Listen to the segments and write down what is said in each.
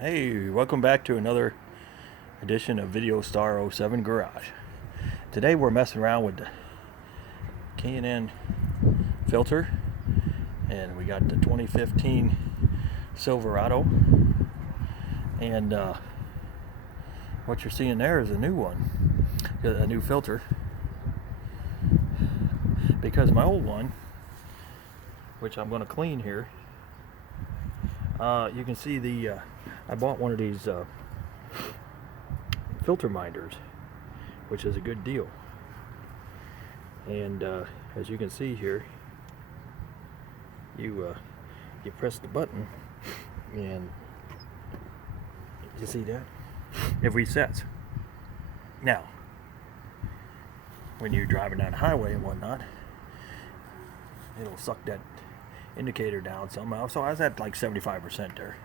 Hey, welcome back to another edition of Videostar07 Garage. Today we're messing around with the K&N filter, and we got the 2015 Silverado, and what you're seeing there is a new one, a new filter, because my old one, which I'm going to clean here, you can see I bought one of these filter minders, which is a good deal. And as you can see here, you press the button, and you see that it resets. Now, when you're driving down the highway and whatnot, it'll suck that indicator down somehow. So I was at like 75% there.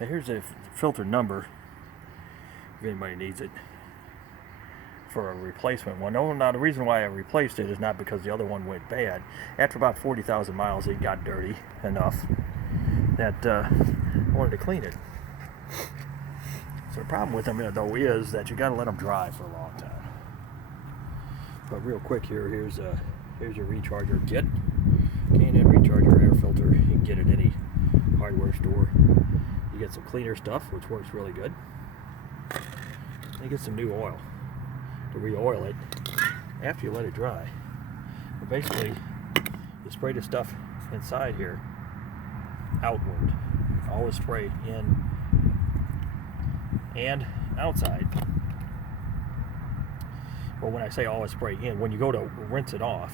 Now here's a filter number if anybody needs it for a replacement one. No, now the reason why I replaced it is not because the other one went bad. After about 40,000 miles, it got dirty enough that I wanted to clean it. So the problem with them though is that you got to let them dry for a long time. But real quick here's your recharger kit. K&N recharger air filter. You can get it at any hardware store. You get some cleaner stuff, which works really good. And you get some new oil to re-oil it after you let it dry. But basically, you spray the stuff inside here outward. Always spray in and outside. Well, when I say always spray in, when you go to rinse it off,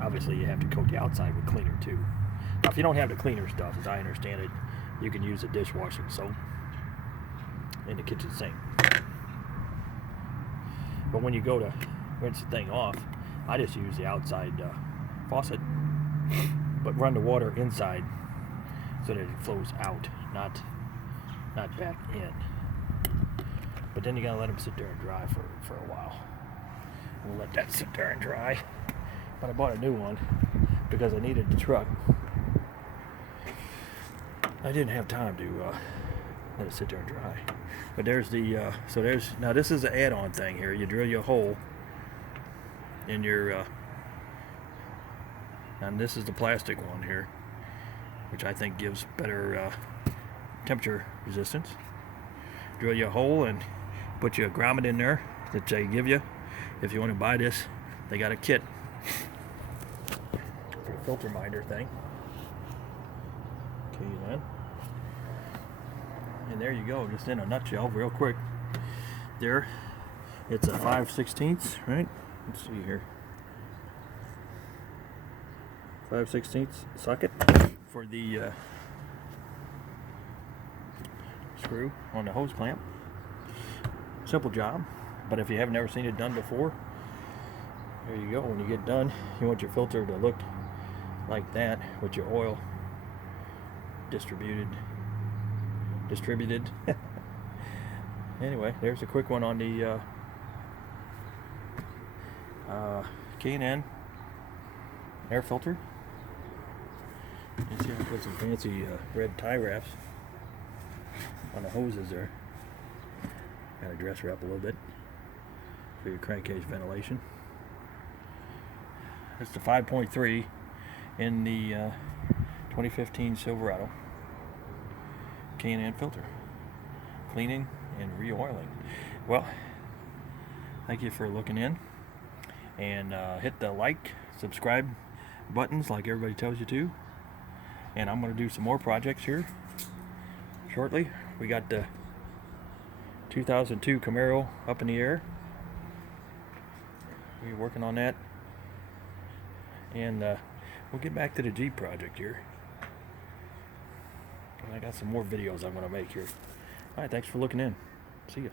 obviously you have to coat the outside with cleaner too. Now if you don't have the cleaner stuff, as I understand it, you can use the dishwashing soap in the kitchen sink. But when you go to rinse the thing off, I just use the outside faucet, but run the water inside so that it flows out, not back in. But then you gotta let them sit there and dry for a while. We'll let that sit there and dry. But I bought a new one because I needed the truck. I didn't have time to let it sit there and dry. But there's now this is an add-on thing here. You drill your hole in your and this is the plastic one here, which I think gives better temperature resistance. Drill your hole and put your grommet in there that they give you. If you want to buy this, they got a kit for the filter minder thing. Okay, then. And there you go, just in a nutshell, real quick. There, it's a 5/16, right? Let's see here. 5/16 socket for the screw on the hose clamp. Simple job, but if you haven't ever seen it done before, there you go. When you get done, you want your filter to look like that with your oil distributed. Anyway, there's a quick one on the K&N air filter. You see I put some fancy red tie wraps on the hoses there. Got to dress her up a little bit for your crankcase ventilation. It's the 5.3 in the 2015 Silverado K&N filter. Cleaning and re-oiling. Well, thank you for looking in. And hit the like, subscribe buttons like everybody tells you to. And I'm going to do some more projects here shortly. We got the 2002 Camaro up in the air. We're working on that. And we'll get back to the Jeep project here. And I got some more videos I'm going to make here. Alright, thanks for looking in. See ya.